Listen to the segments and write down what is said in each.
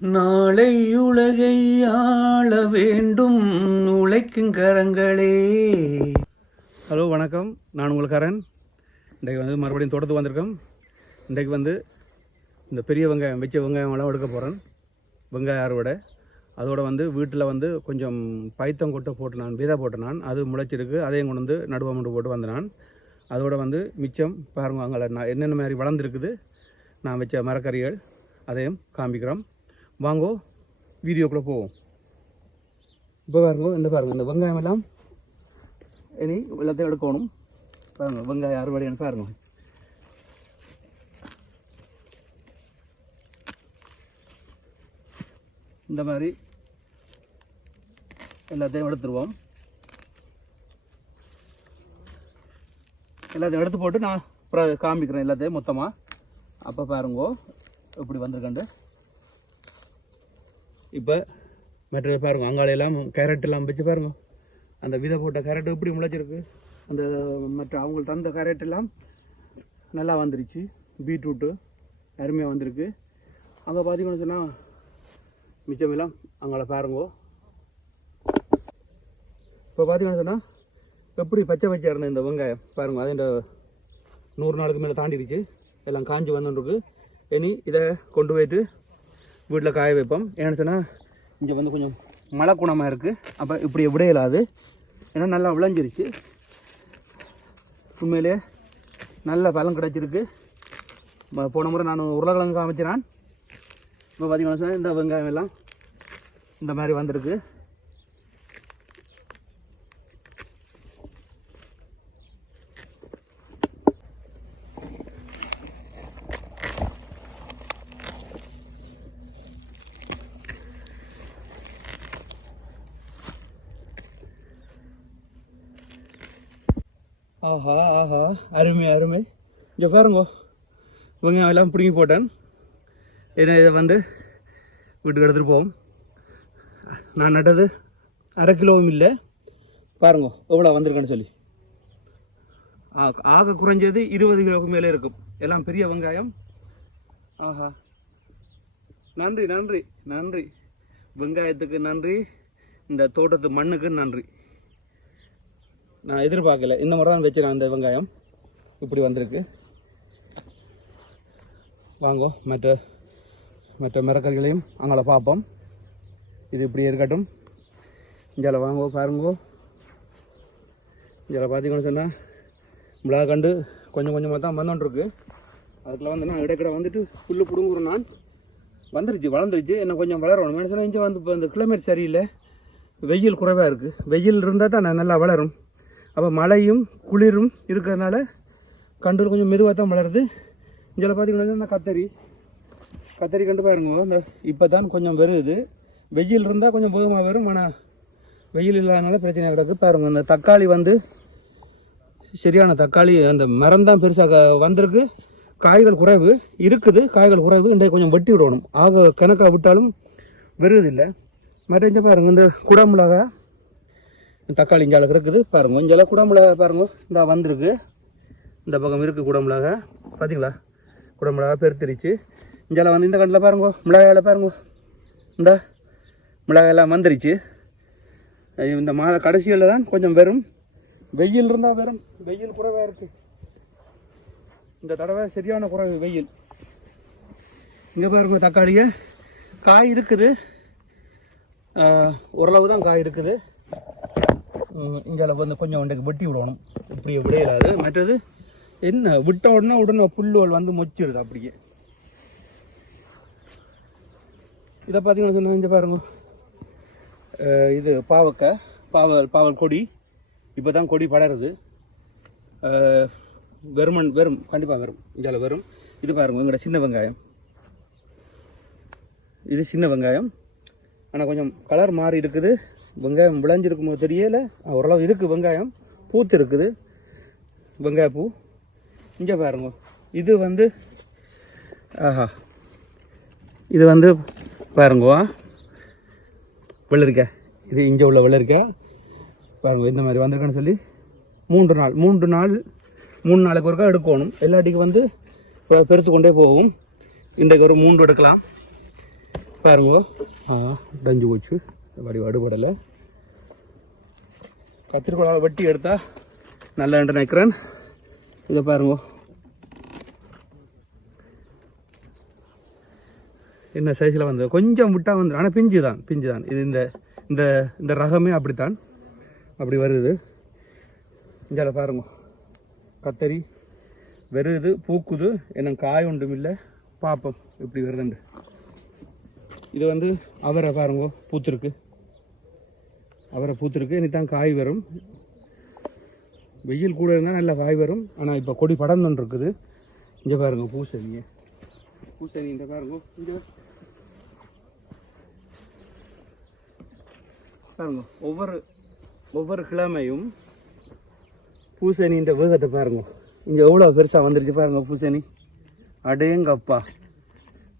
நாளை உலகை ஆள வேண்டும். உழைக்கும் கரங்களே. ஹலோ வணக்கம். நான் உங்கள் கரன் இன்றைக்கு வந்து மறுபடியும் தோட்டத்துக்கு வந்திருக்கோம். இன்றைக்கு வந்து இந்த பெரிய வெங்காயம் வச்ச வெங்காயம் எல்லாம் எடுக்க போகிறேன் வெங்காய அறுவடை. அதோட வந்து வீட்டில் வந்து கொஞ்சம் பைத்தம் கொட்டை போட்டு நான் விதை போட்டு நான் அது முளைச்சிருக்கு. அதையும் கொண்டு வந்து நடுவ முண்டு போட்டு வந்தேன் நான். அதோட வந்து மிச்சம் பாருங்க அங்கே நான் என்னென்ன மாதிரி வளர்ந்துருக்குது நான் வச்ச மரக்கறிகள் அதையும் காமிக்கிறோம். வாங்கோ வீடியோக்குள்ளே போவோம். இப்போ பாருங்க இந்த பாருங்க இந்த வெங்காயம் எல்லாம் இனி எல்லாத்தையும் எடுக்கணும். பாருங்க வெங்காயம் அறுவடைன்னு பாருங்க. இந்த மாதிரி எல்லாத்தையும் எடுத்துருவோம். எல்லாத்தையும் எடுத்து போட்டு நான் அப்புறம் காமிக்கிறேன் எல்லாத்தையும் மொத்தமாக அப்போ பாருங்கோ எப்படி வந்திருக்கேன்ட்டு. இப்போ மற்ற பாருங்க அங்காலையெல்லாம் கேரட் எல்லாம் வச்சு பாருங்க. அந்த விதை போட்ட கேரட் எப்படி முளைச்சிருக்கு? அந்த மற்ற அவங்களுக்கு தந்த கேரட் எல்லாம் நல்லா வந்துருச்சு. பீட்ரூட்டு அருமையாக வந்திருக்கு. அங்கே பார்த்தீங்கன்னு சொன்னால் மிச்சமெல்லாம் அங்கால பாருங்கோ. இப்போ பார்த்தீங்கன்னு சொன்னால் எப்படி பச்சை பச்சை இருந்த இந்த வெங்காயம் பாருங்க அது இந்த நூறு நாளுக்கு மேலே தாண்டிடுச்சு. எல்லாம் காஞ்சி வந்துட்டுருக்கு இனி இதை கொண்டு போயிட்டு வீட்டில் காய வைப்போம். ஏன்னு சொன்னால் இங்கே வந்து கொஞ்சம் மழை குணமாக இருக்குது அப்போ இப்படி விடையலாது. ஏன்னா நல்லா விளைஞ்சிருச்சு. உண்மையிலே நல்ல பலம் கிடச்சிருக்கு. போன முறை நான் உருளைக்கிழங்கு காமிச்சினான். இப்போ பார்த்தீங்கன்னா இந்த வெங்காயம் எல்லாம் இந்த மாதிரி வந்திருக்கு. ஆஹா ஆஹா. அருமை அருமை. இங்கே பாருங்கோ. வெங்காயம் எல்லாம் பிடுங்கி போட்டேன். இதை இதை வந்து வீட்டுக்கு எடுத்துகிட்டு போவோம். நான் நட்டது அரை கிலோவும் இல்லை. பாருங்க எவ்வளோ வந்திருக்கேன்னு சொல்லி. ஆ- ஆக குறைஞ்சது இருபது கிலோவுக்கு மேலே இருக்கும். எல்லாம் பெரிய வெங்காயம். ஆஹா. நன்றி நன்றி நன்றி. வெங்காயத்துக்கு நன்றி. இந்த தோட்டத்து மண்ணுக்கு நன்றி. நான் எதிர்பார்க்கல. இந்த முறை தான் வச்சுருக்கேன் அந்த வெங்காயம் இப்படி வந்திருக்கு. வாங்கோ மற்ற மற்ற மரக்கறிகளையும் அங்கே பார்ப்போம். இது இப்படி இருக்கட்டும். இங்கே வாங்கோ பாருங்கோ. இதில் பார்த்தீங்கன்னு சொன்னால் மிளகா கண்டு கொஞ்சம் கொஞ்சமாக தான் வந்துட்டுருக்கு அதுக்குள்ள வந்து நான் இடைக்கிட வந்துட்டு புல் பிடுங்குறேன் நான் வந்துருச்சு வளர்ந்துருச்சு. என்ன கொஞ்சம் வளரணும். என்ன சொன்னால் இங்கே வந்து இப்போ இந்த கிளைமேட் சரியில்லை. வெயில் குறைவாக இருக்குது வெயில் இருந்தால் தான் நான் நல்லா வளரும். அப்போ மழையும் குளிரும் இருக்கிறதுனால கண்டு கொஞ்சம் மெதுவாக தான் வளருது. இதில் பார்த்தீங்கன்னா இந்த கத்தரி. கத்தரி கண்டு பாருங்க இந்த இப்போ தான் கொஞ்சம் வருது. வெயில் இருந்தால் கொஞ்சம் வேகமாக வரும் ஆனால் வெயில் இல்லாதனால பிரச்சனை கிடக்கு. பாருங்க இந்த தக்காளி வந்து சரியான தக்காளி அந்த மரம் தான் பெருசாக வந்திருக்கு. காய்கள் குறைவு இருக்குது. காய்கள் குறைவு இன்றைக்கு கொஞ்சம் வெட்டி விடணும். ஆக கணக்காக விட்டாலும் வருவதில்லை. மற்ற பாருங்கள் பாருங்க இந்த குடமிளகா தக்காளி இஞ்சால இருக்குது பாருங்க இஞ்செல்லாம் குடமிளகா பாருங்க இந்த வந்திருக்கு. இந்த பக்கம் இருக்குது குடமிளகா பார்த்தீங்களா குடமிளகா பெருத்திருச்சு. இஞ்சால வந்து இந்த கண்டில் பாருங்க மிளகாயில் பாருங்க. இந்த மிளகாயெல்லாம் வந்துருச்சு. இந்த மாத கடைசியில் தான் கொஞ்சம் வெறும். வெயில் இருந்தால் வெறும். வெயில் குறைவாக இருக்குது இந்த தடவை சரியான குறைவு வெயில். இங்கே பாருங்க தக்காளியை. காய் இருக்குது. ஓரளவு தான் காய் இருக்குது. இங்கே வந்து கொஞ்சம் இன்றைக்கு வெட்டி விடணும். இப்படியே விடையிலாது. மற்றது என்ன விட்ட உடனே உடனே புல்லுகள் வந்து மொச்சிடுது அப்படியே. இதை பார்த்தீங்கன்னா சொன்னா இங்கே பாருங்க. இது பாவக்காய் பாவல் பாவல் கொடி. இப்போ தான் கொடி படருது. வெறுமன் வெறும் கண்டிப்பாக வெறும். இந்தியாவில் வெறும். இது பாருங்க எங்களோட சின்ன வெங்காயம். இது சின்ன வெங்காயம். ஆனால் கொஞ்சம் கலர் மாறி இருக்குது. வெங்காயம் விளைஞ்சிருக்குமோ தெரியல. ஓரளவு இருக்குது வெங்காயம். பூத்து இருக்குது வெங்காய பூ. இங்கே பாருங்க. இது வந்து ஆஹா. இது வந்து பாருங்க. வெள்ளரிக்காய். இது இங்கே உள்ள வெள்ளரிக்காய். பாருங்க இந்த மாதிரி வந்திருக்குன்னு சொல்லி. மூன்று நாள் மூன்று நாள் மூணு நாளைக்கு ஒருக்கா எடுக்கணும். எல்லாட்டிக்கும் வந்து பெருத்து கொண்டே போகும். இன்றைக்கு ஒரு மூன்று எடுக்கலாம். பாருங்க. ஆ டஞ்சு போச்சு. வடி வடுபடலை. கத்திரிக்கோளால் வெட்டி எடுத்தால் நல்லா என்று நினைக்கிறேன். இதை பாருங்க. என்ன சைஸில் வந்தது? கொஞ்சம் விட்டால் வந்து ஆனால் பிஞ்சு தான் பிஞ்சு தான். இது இந்த இந்த இந்த ரகமே அப்படித்தான். அப்படி வருது. இங்கே பாருங்க. கத்தரி வருது பூக்குது. என்ன காய் ஒன்றும் இல்லை. பார்ப்போம் இப்படி வருதுண்டு இது வந்து அவரை பாருங்க பூத்திருக்கு. அவரை பூத்திருக்கு. இனி தான் காய் வரும். வெயில் கூட இருந்தால் நல்லா காய் வரும். ஆனால் இப்போ கொடி படர்ந்துன்னு இருக்குது இங்கே பாருங்க பூசணிங்க பூசணி இந்த பாருங்க இங்கே பாருங்க ஒவ்வொரு ஒவ்வொரு கிழமையும் பூசணின்ற வேகத்தை பாருங்க. இங்கே எவ்வளோ பெருசாக வந்துருச்சு பாருங்க பூசணி. அடேங்கப்பா.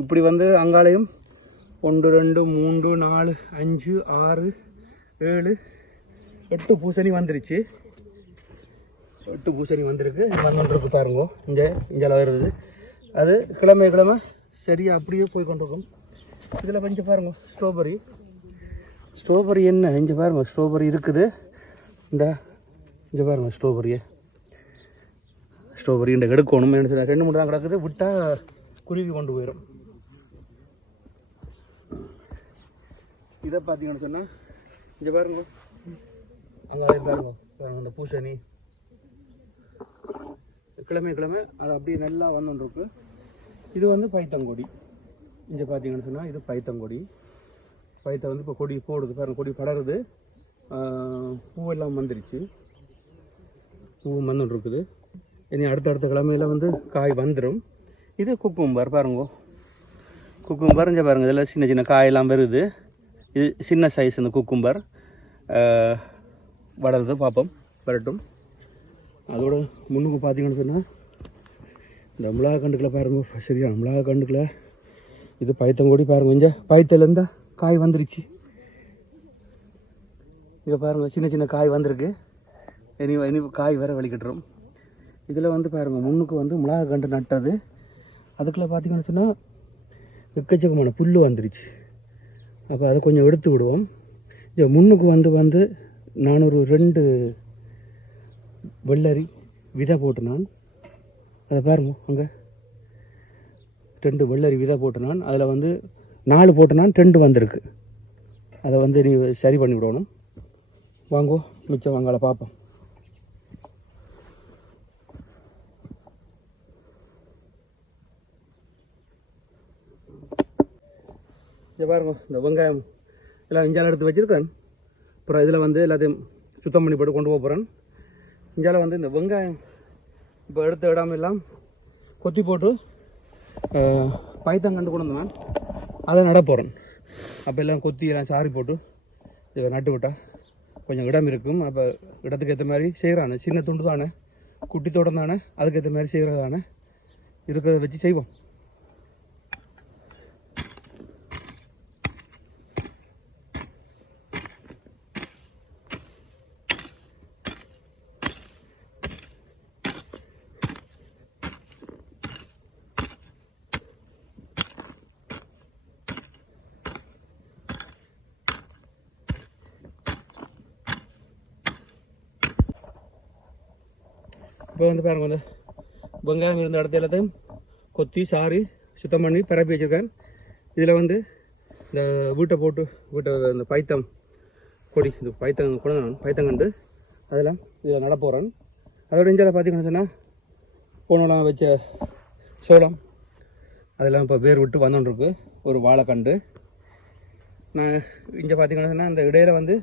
இப்படி வந்து அங்காலையும் ஒன்று ரெண்டு மூன்று நாலு அஞ்சு ஆறு ஏழு எட்டு பூசணி வந்துருச்சு. எட்டு பூசணி வந்திருக்கு. வந்துருக்கு பாருங்க இங்கே இங்கே வருது. அது கிழமை கிழமை சரியாக அப்படியே போய் கொண்டிருக்கும். இதில் கொஞ்சம் பாருங்க ஸ்ட்ராபெரி ஸ்ட்ராபெரி என்ன? இங்கே பாருங்க ஸ்ட்ராபெரி இருக்குது. இந்த இங்கே பாருங்க ஸ்ட்ராபெரியை ஸ்ட்ராபெரி இந்த எடுக்கணும் என்ன ரெண்டு மூணு தான் கிடக்குது. விட்டால் குருவி கொண்டு போயிடும் இதை பார்த்தீங்கன்னு சொன்னால் இங்கே பாருங்க அங்கே பாருங்க. பாருங்க இந்த பூசணி கிழமை கிழமை அது அப்படியே நல்லா வந்துருக்கு இது வந்து பைத்தங்கொடி. இங்கே பார்த்தீங்கன்னு சொன்னால் இது பைத்தங்கொடி. பைத்த வந்து இப்போ கொடி போடுது. பாருங்க கொடி படருது. பூவெல்லாம் வந்துருச்சு பூ வந்துட்டு இருக்குது இனி அடுத்தடுத்த கிழமையில வந்து காய் வந்துடும் இது குக்கும்பர் பாருங்க. குக்கும்பர் இங்கே பாருங்க இதில் சின்ன சின்ன காயெல்லாம் வருது. இது சின்ன சைஸ் இந்த குக்கும்பர். வளருது பார்ப்போம். வரட்டும். அதோட முன்னுக்கு பார்த்தீங்கன்னு சொன்னால் இந்த மிளகா கண்டுக்களை பாருங்க. சரியான மிளகா கண்டுக்களை இது பைத்தங்கொடி பாருங்க. கொஞ்சம் பைத்திலேருந்தா காய் வந்துருச்சு. இங்கே பாருங்க சின்ன சின்ன காய் வந்திருக்கு. இனி இனி காய் வேறு வலிக்கட்டுறோம் இதில் வந்து பாருங்க முன்னுக்கு வந்து மிளகா கண்டு நட்டது. அதுக்குள்ள பார்த்தீங்கன்னு சொன்னால் எக்கச்சக்கமான புல் வந்துருச்சு. அப்போ அதை கொஞ்சம் எடுத்து விடுவோம். முன்னுக்கு வந்து வந்து நான் ஒரு ரெண்டு வெள்ளரி விதை போட்டு நான் அதை பாருங்க அங்கே. ரெண்டு வெள்ளரி விதை போட்டு நான் அதில் வந்து நாலு போட்டு நான் ரெண்டு வந்திருக்கு. அதை வந்து நீ சரி பண்ணி விடணும். வாங்கோ மிச்சம் வாங்கால பார்ப்போம் இங்கே பாருங்க இந்த வெங்காயம் எல்லாம் இஞ்சால் எடுத்து வச்சுருக்கேன் அப்புறம் இதில் வந்து எல்லாத்தையும் சுத்தம் பண்ணி போட்டு கொண்டு போக போகிறேன் இஞ்சால் வந்து இந்த வெங்காயம் இப்போ எடுத்த இடம் எல்லாம் கொத்தி போட்டு பைத்தம் கண்டு கொண்டு வந்தேன் அதை நட போகிறேன் அப்போ எல்லாம் கொத்தி எல்லாம் சாரி போட்டு இதை நட்டு விட்டால் கொஞ்சம் இடம் இருக்கும். அப்போ இடத்துக்கு ஏற்ற மாதிரி செய்கிறானே சின்ன துண்டு தானே குட்டி தோட்டம் தானே அதுக்கேற்ற மாதிரி செய்கிறதானே இருக்கிறத வச்சு செய்வோம். இப்போ வந்து பாருங்க வந்து வெங்காயம் இருந்த இடத்த எல்லாத்தையும் கொத்தி சாரி சுத்தம் பண்ணி பரப்பி வச்சுருக்கேன். இதில் வந்து இந்த வீட்டை போட்டு வீட்டை இந்த பைத்தம் கொடி இந்த பைத்தம் குழந்தை பைத்தங்கண்டு அதெல்லாம் இதில் நடப்போகிறேன் அதோட இஞ்சால் பார்த்தீங்கன்னு சொன்னால் போனோலாம் வச்ச சோளம் அதெல்லாம் இப்போ வேர் விட்டு வந்துட்டுருக்கு ஒரு வாழைக்கண்டு. நான் இங்கே பார்த்தீங்கன்னு சொன்னால் இந்த இடையில வந்து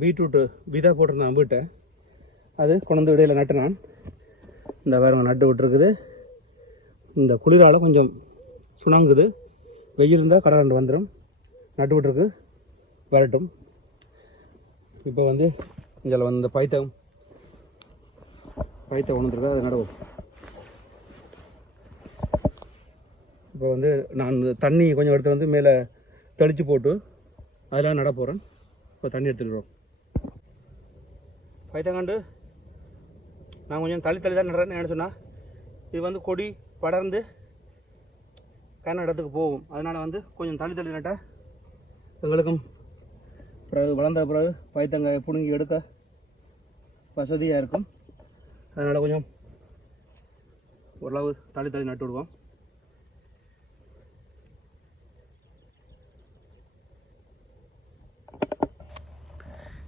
பீட்ரூட்டு விதை போட்டிருந்தேன் வீட்டை. அது கொண்டு இடையில நட்டு நான் இந்த வேறு நட்டு விட்டுருக்குது. இந்த குளிரால் கொஞ்சம் சுணங்குது. வெயில் இருந்தால் கடகண்டு வந்துடும் நட்டு விட்டுருக்கு. வரட்டும். இப்போ வந்து இதில் வந்து இந்த பைத்தம் பைத்தை உணர்ந்துருக்கு அதை நடுவோம். இப்போ வந்து நான் இந்த தண்ணி கொஞ்சம் எடுத்து வந்து மேலே தெளித்து போட்டு அதெல்லாம் நட போகிறேன் இப்போ தண்ணி எடுத்துக்கிறோம் பைத்தங்காண்டு நான் கொஞ்சம் தள்ளி தள்ளி தான் நடுறேன்னு என்ன சொன்னால் இது வந்து கொடி படர்ந்து கன இடத்துக்கு போகும். அதனால் வந்து கொஞ்சம் தள்ளி தள்ளி நட்டால் எங்களுக்கும் பிறகு வளர்ந்த பிறகு பைத்தங்காய் பிடுங்கி எடுக்க வசதியாக இருக்கும். அதனால் கொஞ்சம் ஓரளவு தள்ளி தள்ளி நட்டு விடுவோம்.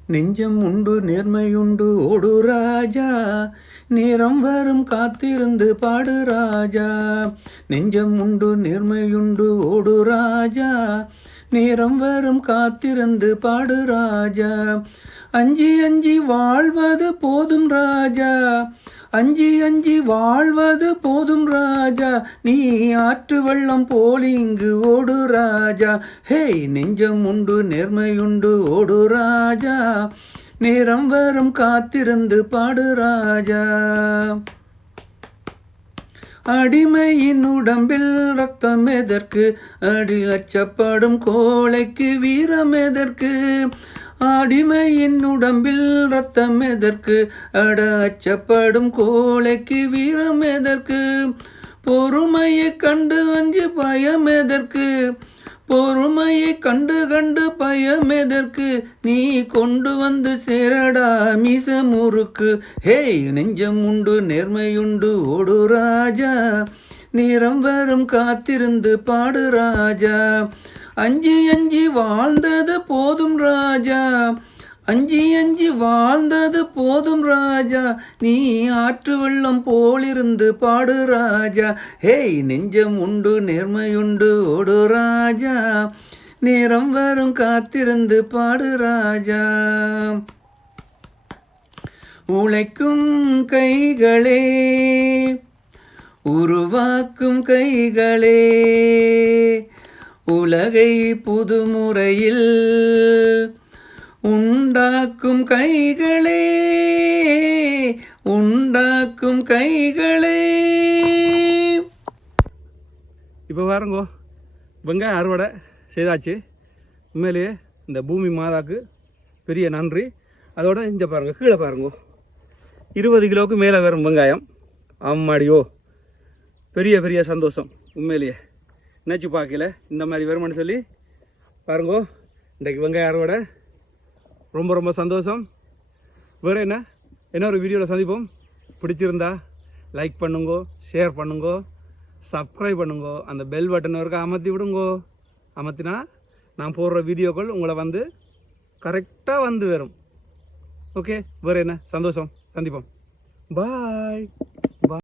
நெஞ்சம் உண்டு நேர்மையுண்டு ஓடு ராஜா. நேரம் வரும் காத்திருந்து பாடு ராஜா. நெஞ்சம் உண்டு நேர்மையுண்டு ஓடு ராஜா. நேரம் வரும் காத்திருந்து பாடு ராஜா. அஞ்சி அஞ்சி வாழ்வது போதும் ராஜா. அஞ்சி அஞ்சி வாழ்வது போதும் ராஜா. நீ ஆற்று வெள்ளம் போல் இங்கு ஓடு ராஜா. ஹேய் நெஞ்சம் உண்டு நேர்மையுண்டு ஓடு ராஜா. நேரம் வரும் காத்திருந்து பாடு ராஜா. அடிமையின் உடம்பில் ரத்தம் எதற்கு? அடி அச்சப்படும் கோழைக்கு வீரம் எதற்கு? அடிமையின் உடம்பில் ரத்தம் எதற்கு? அட அச்சப்படும் கோழைக்கு வீரம் எதற்கு? பொறுமையை கண்டு வஞ்சி பயம் எதற்கு? பொறுமையை கண்டு கண்டு பயம் எதற்கு? நீ கொண்டு வந்து சேரடா மீச முறுக்கு. ஹேய் நெஞ்சம் உண்டு நேர்மையுண்டு ஓடு ராஜா. நேரம் வரும் காத்திருந்து பாடு ராஜா. அஞ்சி அஞ்சி வாழ்ந்தது போதும் ராஜா. அஞ்சி அஞ்சி வாழ்ந்தது போதும் ராஜா. நீ ஆற்று வெள்ளம் போலிருந்து பாடு ராஜா. ஹேய் நெஞ்சம் உண்டு நேர்மையுண்டு ஓடு ராஜா. நேரம் வரும் காத்திருந்து பாடு ராஜா. உழைக்கும் கைகளே உருவாக்கும் கைகளே உலகை புதுமுறையில் உண்டாக்கும் கைகளே உண்டாக்கும் கைகளே. இப்போ பாருங்கோ வெங்காயம் அறுவடை செய்தாச்சு. உண்மையிலேயே இந்த பூமி மாதாக்கு பெரிய நன்றி. அதோட இங்கே பாருங்கள் கீழே பாருங்கோ. இருபது கிலோவுக்கு மேலே வரும் வெங்காயம். ஆமாடியோ பெரிய பெரிய சந்தோஷம் உண்மையிலேயே. நினச்சி பார்க்கல? இந்த மாதிரி வருமானு சொல்லி பாருங்கோ இன்றைக்கு வெங்காயம் அறுவடை ரொம்ப ரொம்ப சந்தோஷம். வேறு என்ன? இன்னொரு வீடியோவில் சந்திப்போம். பிடிச்சிருந்தா லைக் பண்ணுங்கோ ஷேர் பண்ணுங்கோ சப்ஸ்கிரைப் பண்ணுங்கோ அந்த பெல் பட்டன் வரைக்கும் அமர்த்தி விடுங்கோ. அமர்த்தினா நான் போடுற வீடியோக்கள் உங்களை வந்து கரெக்டாக வந்து வரும் ஓகே வேறு என்ன? சந்தோஷம். சந்திப்போம். பாய்